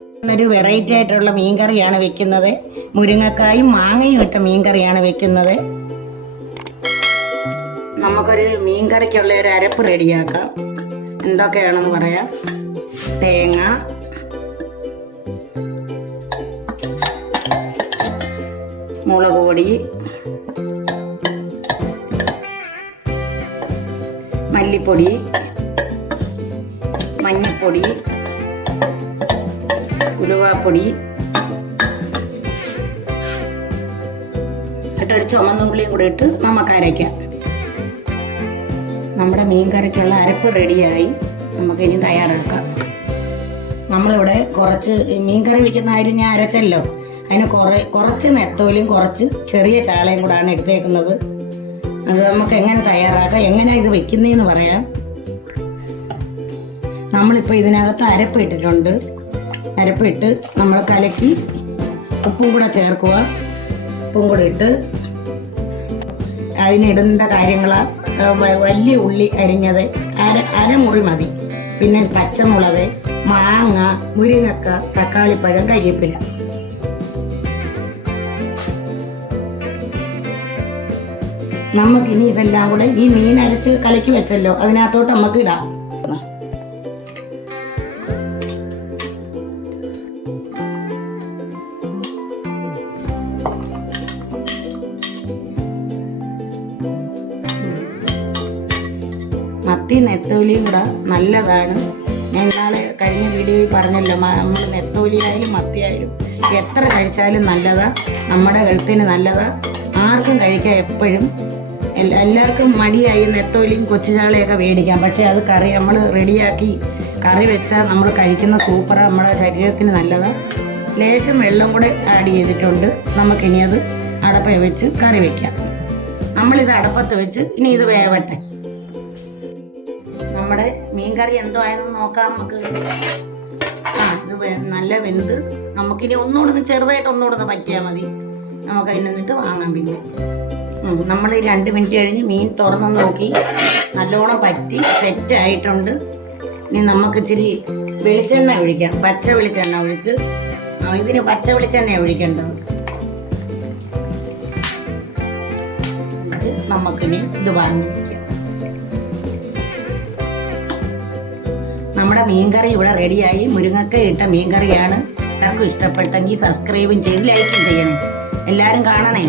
ഒരു വെറൈറ്റി ആയിട്ടുള്ള മീൻകറിയാണ് വെക്കുന്നത്. മുരിങ്ങക്കായും മാങ്ങയും ഇട്ട മീൻകറിയാണ് വെക്കുന്നത്. നമുക്കൊരു മീൻകറിക്കുള്ള ഒരു അരപ്പ് റെഡിയാക്കാം. എന്തൊക്കെയാണെന്ന് പറയാം. തേങ്ങ, മുളക് പൊടി, മല്ലിപ്പൊടി, മഞ്ഞൾപ്പൊടി, ഉലുവാപ്പൊടി ഇട്ടൊരു ചുമന്നുള്ളിയും കൂടി ഇട്ട് നമുക്ക് അരയ്ക്കാം. നമ്മുടെ മീൻകറിക്കുള്ള അരപ്പ് റെഡിയായി. നമുക്കിനി തയ്യാറാക്കാം. നമ്മളിവിടെ കുറച്ച് മീൻകറി വയ്ക്കുന്ന അരി ഞാൻ അരച്ചല്ലോ, അതിന് കുറച്ച് നെത്തോലിയും കുറച്ച് ചെറിയ ചാളയും കൂടാണ് എടുത്തേക്കുന്നത്. അത് നമുക്ക് എങ്ങനെ തയ്യാറാക്കാം, എങ്ങനെയാണ് ഇത് വെക്കുന്നതെന്ന് പറയാം. നമ്മളിപ്പോൾ ഇതിനകത്ത് അരപ്പ് ഇട്ടിട്ടുണ്ട്. അരപ്പിട്ട് നമ്മൾ കലക്കി ഉപ്പും കൂടെ ചേർക്കുക. ഉപ്പും കൂടെ ഇട്ട് അതിനിടേണ്ട കാര്യങ്ങളാണ്. വലിയ ഉള്ളി അരിഞ്ഞത് അരമുറി മതി. പിന്നെ പച്ചമുളക്, മാങ്ങ, മുരിങ്ങക്ക, തക്കാളിപ്പഴം, കരിവേപ്പില. നമുക്കിനി ഇതെല്ലാം കൂടെ ഈ മീൻ അരച്ച് കലക്കി വെച്ചല്ലോ അതിനകത്തോട്ട് നമുക്ക് ഇടാം. മത്തി നെത്തോലിയും കൂടെ നല്ലതാണ്. ഞാൻ നാളെ കഴിഞ്ഞ വീഡിയോയിൽ പറഞ്ഞല്ലോ, നമ്മൾ നെത്തോലിയായാലും മത്തിയായാലും എത്ര കഴിച്ചാലും നല്ലതാണ്. നമ്മുടെ ഹെൽത്തിന് നല്ലതാണ്. ആർക്കും കഴിക്കാം. എപ്പോഴും എല്ലാവർക്കും മടിയായി നെത്തോലിയും കൊച്ചുചാളയൊക്കെ മേടിക്കാം. പക്ഷേ അത് കറി നമ്മൾ റെഡിയാക്കി കറി വെച്ചാൽ നമ്മൾ കഴിക്കുന്ന സൂപ്പറാണ്. നമ്മുടെ ശരീരത്തിന് നല്ലതാണ്. ലേശം വെള്ളം കൂടെ ആഡ് ചെയ്തിട്ടുണ്ട്. നമുക്കിനി അത് അടപ്പ വെച്ച് കറി വയ്ക്കാം. നമ്മളിത് അടപ്പത്ത് വെച്ച് ഇനി ഇത് വേവട്ടെ. നമ്മുടെ മീൻകറി എന്തോ ആയെന്ന് നോക്കാം നമുക്ക്. ഇത് നല്ല വെന്ത് നമുക്കിനി ഒന്നുകൂടെ ചെറുതായിട്ട് ഒന്നുകൂടെ പറ്റിയാൽ മതി. നമുക്ക് അതിൽ നിന്നിട്ട് വാങ്ങാം. പിന്നെ നമ്മൾ 2 മിനിറ്റ് കഴിഞ്ഞ് മീൻ തുറന്ന് നോക്കി നല്ലോണം പറ്റി സെറ്റ് ആയിട്ടുണ്ട്. ഇനി നമുക്ക് ഇച്ചിരി വെളിച്ചെണ്ണ ഒഴിക്കാം. പച്ച വെളിച്ചെണ്ണ ഒഴിച്ച്, ഇതിന് പച്ച വെളിച്ചെണ്ണ ഒഴിക്കേണ്ടത്. നമുക്കിനി ഇത് വാങ്ങി വയ്ക്കാം. നമ്മുടെ മീൻകറി ഇവിടെ റെഡിയായി. മുരിങ്ങക്ക ഇട്ട മീൻകറിയാണ്. എല്ലാവർക്കും ഇഷ്ടപ്പെട്ടെങ്കിൽ സബ്സ്ക്രൈബും ചെയ്ത് ലൈക്കും ചെയ്യണേ. എല്ലാവരും കാണണേ.